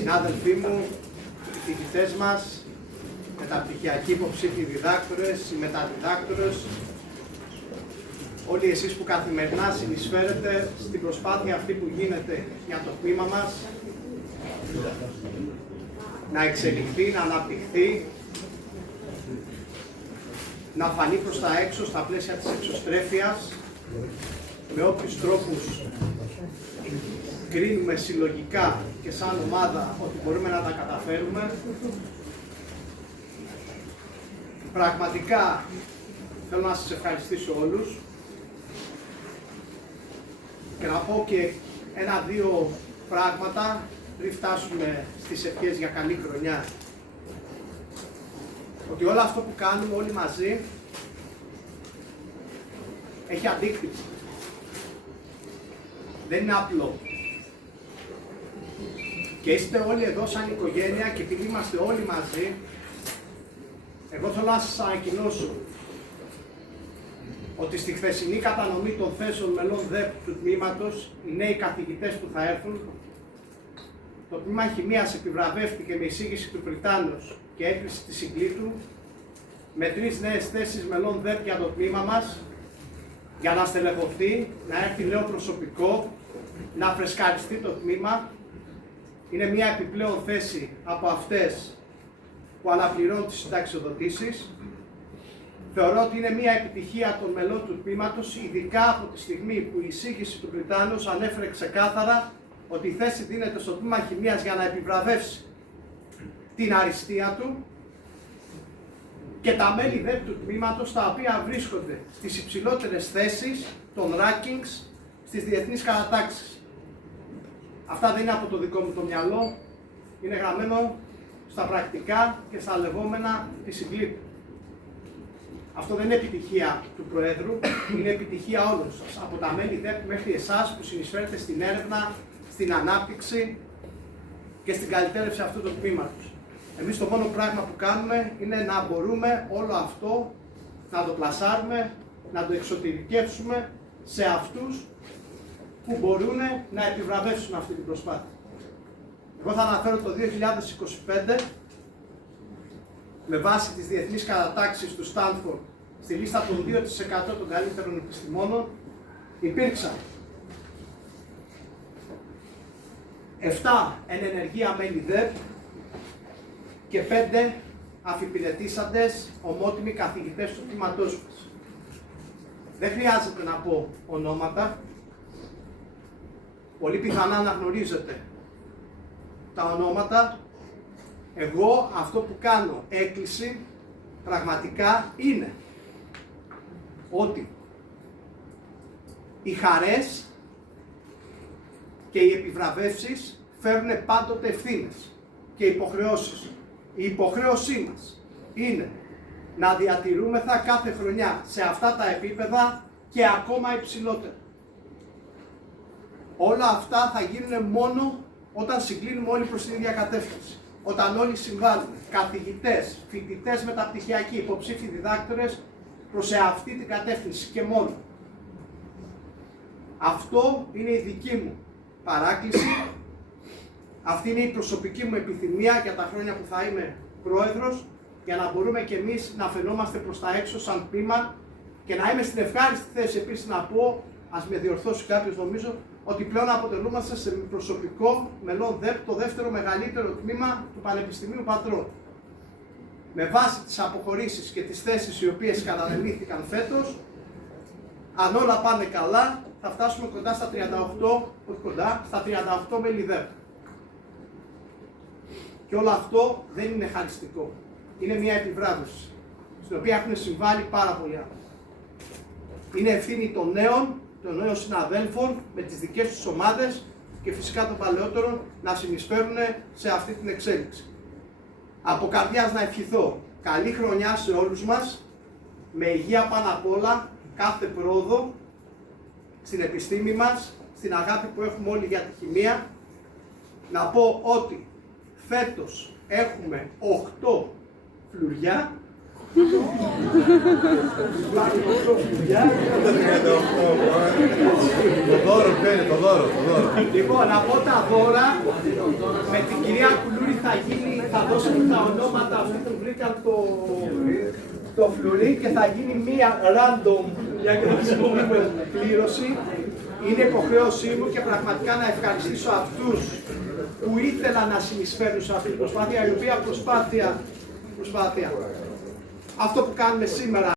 συνάδελφοί μου, οι φοιτητές μας, μεταπτυχιακοί υποψήφοι διδάκτορες, οι μεταδιδάκτορες, όλοι εσείς που καθημερινά συνεισφέρετε στην προσπάθεια αυτή που γίνεται για το τμήμα μας να εξελιχθεί, να αναπτυχθεί, να φανεί προς τα έξω στα πλαίσια της εξωστρέφειας, με όποιους τρόπους κρίνουμε συλλογικά και σαν ομάδα ότι μπορούμε να τα καταφέρουμε. Πραγματικά θέλω να σας ευχαριστήσω όλους και να πω και ένα-δύο πράγματα πριν φτάσουμε στις ευχές για καλή χρονιά. Ότι όλο αυτό που κάνουμε όλοι μαζί έχει αντίκτυπο. Δεν είναι απλό. Και είστε όλοι εδώ σαν οικογένεια και επειδή είμαστε όλοι μαζί, εγώ θέλω να σας ανακοινώσω ότι στη χθεσινή κατανομή των θέσεων μελών ΔΕΠ του τμήματος, οι νέοι καθηγητές που θα έρθουν, το τμήμα χημείας επιβραβεύτηκε με εισήγηση του Πριτάνος και έκριση της Συγκλήτου με 3 νέες θέσεις μελών ΔΕΠ για το τμήμα μας, για να στελεχωθεί, να έρθει νέο προσωπικό, να φρεσκαριστεί το τμήμα. Είναι μια επιπλέον θέση από αυτές που αναπληρώνουν τις συνταξιοδοτήσεις. Θεωρώ ότι είναι μια επιτυχία των μελών του τμήματος, ειδικά από τη στιγμή που η εισήγηση του Πριτάνος ανέφερε ξεκάθαρα ότι η θέση δίνεται στο τμήμα χημείας για να επιβραβεύσει την αριστεία του και τα μέλη ΔΕΠ του τμήματος, τα οποία βρίσκονται στις υψηλότερες θέσεις των rankings στις διεθνείς κατατάξεις. Αυτά δεν είναι από το δικό μου το μυαλό, είναι γραμμένο στα πρακτικά και στα λεγόμενα της Συγκλήτου. Αυτό δεν είναι επιτυχία του Προέδρου, είναι επιτυχία όλων σας, από τα μέλη ΔΕΠ μέχρι εσάς που συνεισφέρετε στην έρευνα, στην ανάπτυξη και στην καλυτέρευση αυτού του τμήματος. Εμείς το μόνο πράγμα που κάνουμε είναι να μπορούμε όλο αυτό να το πλασάρουμε, να το εξωτερικεύσουμε σε αυτούς που μπορούν να επιβραβεύσουν αυτή την προσπάθεια. Εγώ θα αναφέρω το 2025, με βάση τις διεθνείς κατατάξεις του Στάνφορντ, στη λίστα των 2% των καλύτερων επιστημόνων, υπήρξαν 7 εν ενεργεία μέλη ΔΕΠ και 5 αφιπηρετήσαντες ομότιμοι καθηγητές του τμήματός μας. Δεν χρειάζεται να πω ονόματα, πολύ πιθανά να γνωρίζετε τα ονόματα. Εγώ αυτό που κάνω έκκληση πραγματικά είναι ότι οι χαρές και οι επιβραβεύσεις φέρνουν πάντοτε ευθύνες και υποχρεώσεις. Η υποχρέωσή μας είναι να διατηρούμεθα κάθε χρονιά σε αυτά τα επίπεδα και ακόμα υψηλότερα. Όλα αυτά θα γίνουν μόνο όταν συγκλίνουμε όλοι προς την ίδια κατεύθυνση. Όταν όλοι συμβάλλουν, καθηγητές, φοιτητές μεταπτυχιακοί, υποψήφοι διδάκτορες, προς αυτή την κατεύθυνση και μόνο. Αυτό είναι η δική μου παράκληση, αυτή είναι η προσωπική μου επιθυμία για τα χρόνια που θα είμαι πρόεδρος, για να μπορούμε και εμείς να φαινόμαστε προς τα έξω σαν τμήμα και να είμαι στην ευχάριστη θέση επίσης να πω, ας με διορθώσει κάποιος νομίζω, ότι πλέον αποτελούμαστε σε προσωπικό μελών ΔΕΠ το δεύτερο μεγαλύτερο τμήμα του Πανεπιστημίου Πατρών. Με βάση τις αποχωρήσεις και τις θέσεις οι οποίες κατανεμήθηκαν φέτος, αν όλα πάνε καλά, θα φτάσουμε κοντά στα 38, όχι κοντά, στα 38 μέλη ΔΕΠ. Και όλο αυτό δεν είναι χαριστικό. Είναι μια επιβράβευση, στην οποία έχουν συμβάλει πάρα πολλοί άνθρωποι. Είναι ευθύνη των νέων συναδέλφων με τις δικές τους ομάδες και φυσικά των παλαιότερων να συνεισφέρουν σε αυτή την εξέλιξη. Από καρδιάς να ευχηθώ καλή χρονιά σε όλους μας, με υγεία πάνω απ' όλα, κάθε πρόοδο στην επιστήμη μας, στην αγάπη που έχουμε όλοι για τη χημεία. Να πω ότι φέτος έχουμε 8 φλουριά Το δώρο. Λοιπόν, από τα δώρα, με την κυρία Κουλούρη θα δώσουμε τα ονόματα αυτοί που βρήκαν το φλουρί και θα γίνει μία random κλήρωση. Είναι υποχρέωσή μου και πραγματικά να ευχαριστήσω αυτούς που ήθελαν να συνεισφέρουν σε αυτή την προσπάθεια, η οποία προσπάθεια, αυτό που κάνουμε σήμερα